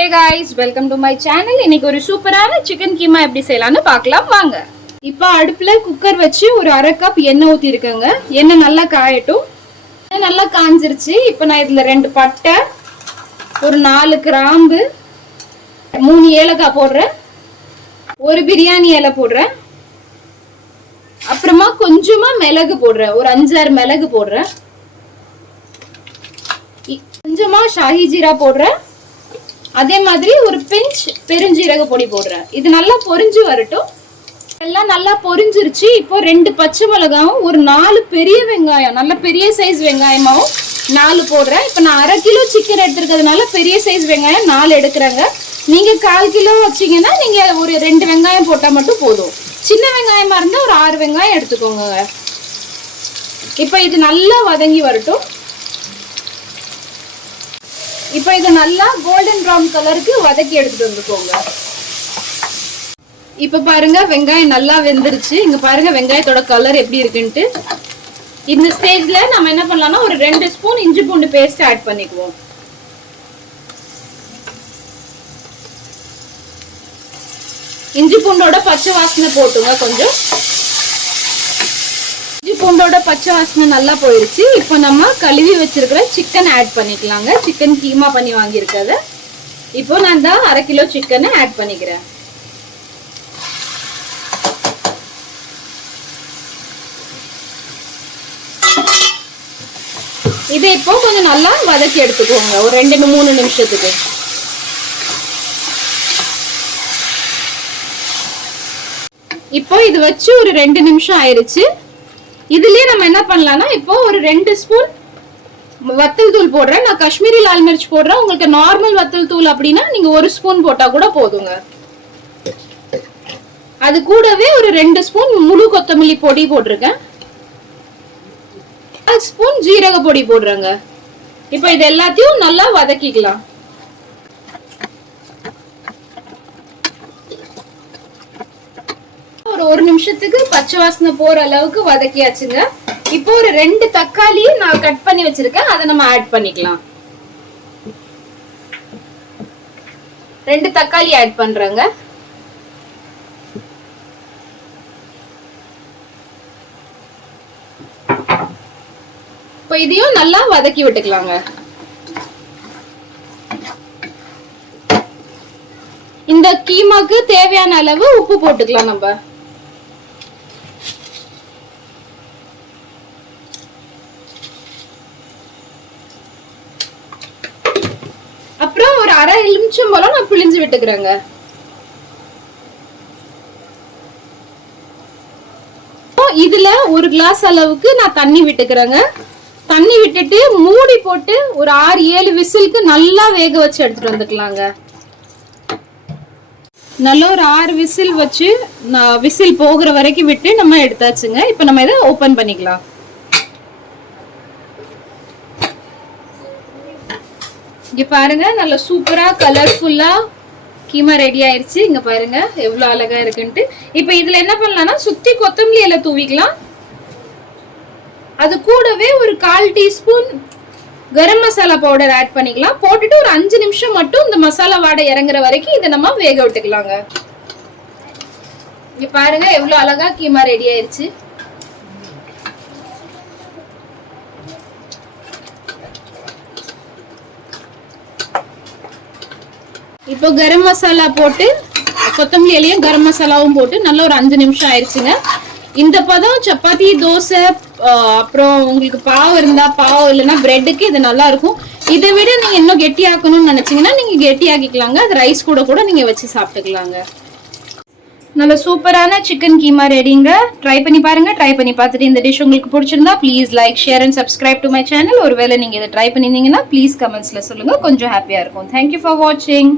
Hey guys, welcome to my channel. இன்னைக்கு ஒரு சூப்பரான சிக்கன் கீமா எப்படி செய்யலாம்னு பார்க்கலாம் வாங்க. இப்போ அடுப்புல குக்கர் வச்சு ஒரு 1/2 கப் எண்ணெய் ஊத்தி இருக்கேங்க. எண்ணெய் நல்லா காயட்டும். எண்ணெய் நல்லா காஞ்சிருச்சு. இப்போ நான் இதுல 2 பட்டை, ஒரு 4 கிராம்பு, 3 ஏலக்காய் போடுறேன். ஒரு பிரியாணி இலை போடுறேன். அப்புறமா கொஞ்சமா மிளகு போடுறேன். ஒரு 5-6 மிளகு போடுறேன். கொஞ்சமா ஷாஹி ஜீரா போடுறேன். அதே மாதிரி ஒரு பிஞ்ச் பெருஞ்சீரக பொடி போடுறேன். இது நல்லா பொரிஞ்சு வரட்டும். எல்லாம் நல்லா பொரிஞ்சிருச்சு. இப்போ 2 பச்சை மிளகாயும் ஒரு 4 பெரிய வெங்காயம், நல்ல பெரிய சைஸ் வெங்காயமாவும் 4 போடுறேன். இப்போ நான் 1/2 கிலோ சிக்கன் எடுத்துருக்கிறதுனால பெரிய சைஸ் வெங்காயம் 4 எடுக்கிறேங்க. நீங்க 1/4 கிலோ வச்சீங்கன்னா நீங்க ஒரு 2 வெங்காயம் போட்டா மட்டும் போதும். சின்ன வெங்காயமா இருந்தா ஒரு 6 வெங்காயம் எடுத்துக்கோங்க. இப்போ இது நல்லா வதங்கி வரட்டும். இப்போ இது நல்லா கோல்டன் ப்ரவுன் கலருக்கு வதக்கி எடுத்துட்டு வந்துக்கோங்க. இப்ப பாருங்க வெங்காயம் நல்லா வெந்துருச்சு. இங்க பாருங்க வெங்காயத்தோட கலர் எப்படி இருக்குன்ட்டு. இந்த ஸ்டேஜ்ல நம்ம என்ன பண்ணலாம்னா ஒரு 2 ஸ்பூன் இஞ்சி பூண்டு பேஸ்ட் ஆட் பண்ணிக்குவோம். இஞ்சி பூண்டோட பச்சை வாசனை போட்டுங்க. கொஞ்சம் இஞ்சி பூண்டோட பச்சை வாசனை நல்லா போயிருச்சு. இப்போ நம்ம கழுவி வச்சிருக்கிற சிக்கன் ஆட் பண்ணிக்கலாங்க. சிக்கன் கீமா பண்ணி வாங்கியிருக்கத இப்போ நான் தான் 1/2 கிலோ சிக்கனை ஆட் பண்ணிக்கிறேன். இதை இப்போ கொஞ்சம் நல்லா வதக்கி எடுத்துக்கோங்க ஒரு 2-3 நிமிஷத்துக்கு. இப்போ இது வச்சு ஒரு 2 நிமிஷம் ஆயிருச்சு. இதுலயே நம்ம என்ன பண்ணலாம்னா இப்போ ஒரு 2 ஸ்பூன் வத்தல் தூள் போடுறேன். நான் காஷ்மீரி லால் மிர்ச் போடுறேன். உங்களுக்கு நார்மல் வத்தல் தூள் அப்படின்னா நீங்க 1 ஸ்பூன் போட்டா கூட போதுங்க. அது கூடவே ஒரு 2 ஸ்பூன் முழு கொத்தமல்லி பொடி போட்டிருக்கேன். 1 ஸ்பூன் ஜீரக பொடி போடுறேங்க. இப்போ இது எல்லாத்தையும் நல்லா வதக்கிக்கலாம். ஒரு 1 நிமிஷத்துக்கு பச்சை வாசனை போற அளவுக்கு வதக்கியாச்சுங்க. இப்போ ஒரு 2 தக்காளி நான் கட் பண்ணி வச்சிருக்கேன். அதை நம்ம ஆட் பண்ணிக்கலாம். 2 தக்காளி ஆட் பண்றேங்க. இப்போ இதையும் நல்லா வதக்கி விட்டுக்கலாங்க. இந்த கீமாக்கு தேவையான அளவு உப்பு போட்டுக்கலாம் நம்ம. அப்புறம் ஒரு 1/2 எலுமிச்சம் போல நான் பிழிஞ்சு விட்டுக்கிறேங்க. இதுல 1 கிளாஸ் அளவுக்கு நான் தண்ணி விட்டுக்கிறேங்க. தண்ணி விட்டுட்டு மூடி போட்டு ஒரு 6-7 விசிலுக்கு நல்லா வேக வச்சு எடுத்துட்டு வந்துக்கலாங்க. நல்ல ஒரு 6 விசில் வச்சு விசில் போகிற வரைக்கும் விட்டு நம்ம எடுத்தாச்சுங்க. இப்போ நம்ம இதை ஓபன் பண்ணிக்கலாம். இங்க பாருங்க நல்ல சூப்பரா கலர்ஃபுல்லா கீமா ரெடி ஆயிருச்சு. இங்க பாருங்க எவ்வளவு அழகா இருக்குன்ட்டு. இப்போ இதுல என்ன பண்ணலாம்னா சுத்தி கொத்தமல்லி இலை தூவிக்கலாம். அது கூடவே ஒரு 1/4 teaspoon garam masala powder add பண்ணிக்கலாம். போட்டுட்டு ஒரு 5 நிமிஷம் மட்டும் இந்த மசாலா வாடை இறங்குற வரைக்கும் இதை நம்ம வேக விட்டுக்கலாங்க. இங்க பாருங்க எவ்வளவு அழகா கீமா ரெடி ஆயிருச்சு. இப்போ கரம் மசாலா போட்டு கொத்தமல்லி இலையும் கரம் மசாலாவும் போட்டு நல்லா ஒரு 5 நிமிஷம் ஆயிடுச்சுங்க. இந்த பதம் சப்பாத்தி, தோசை, அப்புறம் உங்களுக்கு பாவு இருந்தா பாவு, இல்லைன்னா பிரெட்டுக்கு இது நல்லா இருக்கும். இதை விட நீங்க இன்னும் கெட்டியாக்கணும்னு நினைச்சீங்கன்னா நீங்க கெட்டியாக்கிக்கலாங்க. அது ரைஸ் கூட நீங்க வச்சு சாப்பிட்டுக்கலாங்க. நல்ல சூப்பரான சிக்கன் கீமா ரெடிங்க. ட்ரை பண்ணி பாருங்க. ட்ரை பண்ணி பார்த்துட்டு இந்த டிஷ் உங்களுக்கு பிடிச்சிருந்தா please like, share and subscribe to my channel. ஒருவேளை நீங்க இதை ட்ரை பண்ணிருந்தீங்கன்னா ப்ளீஸ் கமெண்ட்ஸ்ல சொல்லுங்க. கொஞ்சம் ஹாப்பியா இருக்கும். தேங்க்யூ ஃபார் வாட்சிங்.